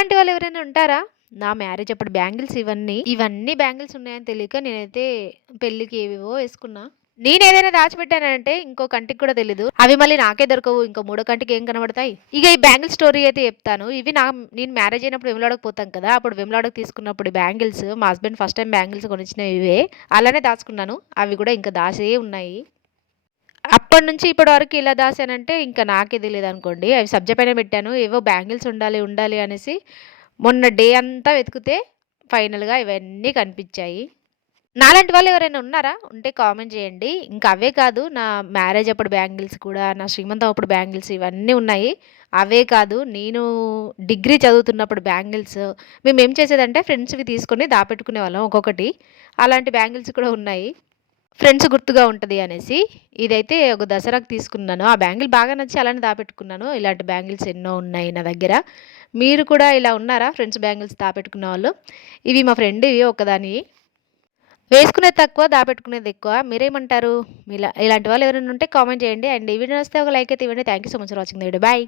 నాలాంటి వాళ్ళు ఎవరైనా ఉంటారా? నా మ్యారేజ్ అప్పుడు బ్యాంగిల్స్ ఇవన్నీ బ్యాంగిల్స్ ఉన్నాయని తెలియక నేనైతే పెళ్ళికి ఏవేవో యేసుకున్నా. నేనేదైనా దాచిపెట్టానంటే ఇంకో కంటికి కూడా తెలీదు. అవి మళ్ళీ నాకే దొరకవు. ఇంకో మూడో కంటికి ఏం కనబడతాయి? ఇగ ఈ బ్యాంగిల్ స్టోరీ అయితే చెప్తాను. ఇవి నేను మ్యారేజ్ అయినప్పుడు వేములవాడకి పోతాం కదా! అప్పుడు వేములవాడకి తీసుకున్నప్పుడు బ్యాంగిల్స్ మా హస్బెండ్ ఫస్ట్ టైమ్ బ్యాంగిల్స్ కొనిచ్చినవి ఇవే. అలానే దాచుకున్నాను. అవి కూడా ఇంకా దాసే ఉన్నాయి. అప్పటినుంచి ఇప్పటి వరకు ఇలా దాసానంటే ఇంక నాకే తెలీదనుకోండి. అవి సబ్జా పైన పెట్టాను. ఏవో బ్యాంగిల్స్ ఉండాలి, ఉండాలి అనేసి మొన్న డే అంతా వెతికితే ఫైనల్‌గా ఇవన్నీ కనిపిచ్చాయి. నాలాంటి వాళ్ళు ఎవరైనా ఉన్నారా? ఉంటే కామెంట్ చేయండి. ఇంకా అవే కాదు నా మ్యారేజ్ అప్పుడు బ్యాంగిల్స్ కూడా, నా శ్రీమంతం అప్పుడు బ్యాంగిల్స్ ఇవన్నీ ఉన్నాయి. అవే కాదు నేను డిగ్రీ చదువుతున్నప్పుడు బ్యాంగిల్స్ మేమేం చేసేదంటే ఫ్రెండ్స్‌వి తీసుకొని దాపెట్టుకునేవాళ్ళం ఒక్కొక్కటి. అలాంటి బ్యాంగిల్స్ కూడా ఉన్నాయి. ఫ్రెండ్స్ గుర్తుగా ఉంటది అనేసి. ఇదైతే ఒక దసరాకి తీసుకున్నాను. ఆ బ్యాంగిల్ బాగా నచ్చి అలానే దాపెట్టుకున్నాను. ఇలాంటి బ్యాంగిల్స్ ఎన్నో ఉన్నాయి నా దగ్గర. మీరు కూడా ఇలా ఉన్నారా? ఫ్రెండ్స్ బ్యాంగిల్స్ దాపెట్టుకున్నవాళ్ళు? ఇవి మా ఫ్రెండ్‌వి ఒకదానియి. వేసుకునేది తక్కువ, దాపెట్టుకునేది ఎక్కువ. మీరేమంటారు? ఇలాంటి వాళ్ళు ఎవరైనా ఉంటే కామెంట్ చేయండి. అండ్ ఈ వీడియో నచ్చితే ఒక లైక్ అయితే ఇవ్వండి. Thank you so much for watching the video. Bye.